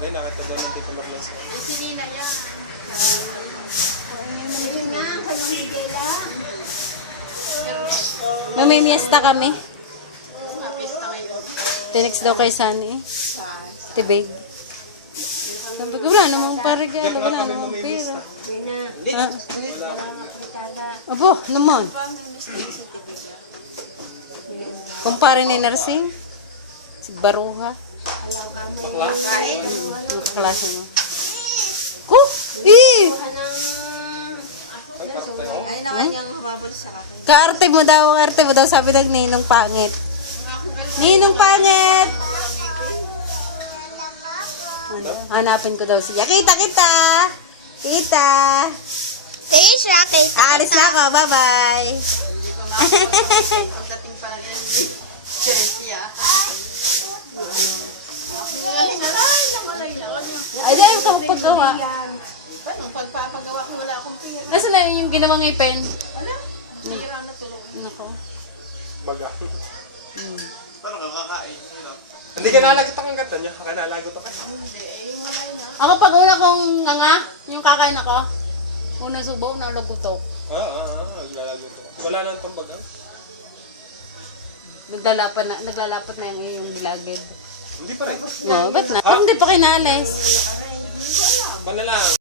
Hindi, nakita daw ng Tito Marlon sa... Si Nina yan. Yun nga, kay Ma'am Miguela. Mamimiesta kami. Mapista ngayon. Tinext daw kay Sunny. Tibig. Sabi ko, wala namang parigalo, wala namang pera. Ha? Abo, naman. Kumpare ni Nursing. Si Baruha. Bakla? Nakaklase mo. Ko! Eh! Ay, parte ako. Ay, naman yung humabol sa akin. Kaarte mo daw, sabi ng Ninong Pangit. Ninong Pangit! Ano? Hanapin ko daw siya. Kita! Kita! Tisha, kita. Aalis na ako, bye-bye! Pagdating pa lang yan. Siya. Ay, dahil ka magpagawa. Paano? Pagpapagawa ko wala akong pera. Nasaan na yung ginawang ipin? Wala. Sira na tuloy. Nako. Baga. Paano ka kakain? Hindi ka nalagot ang ganda niya. Kaka nalagot ako. Hindi, eh, matay na. Ako pag una kong nga, yung kakain ako, unang subaw na lagutok. Naglalagod ako. Wala nang pambagang. Naglalapat na yung iyong bilagid. Hindi pa rin. No, ba't na? Parang hindi pa kinalis. Panalang.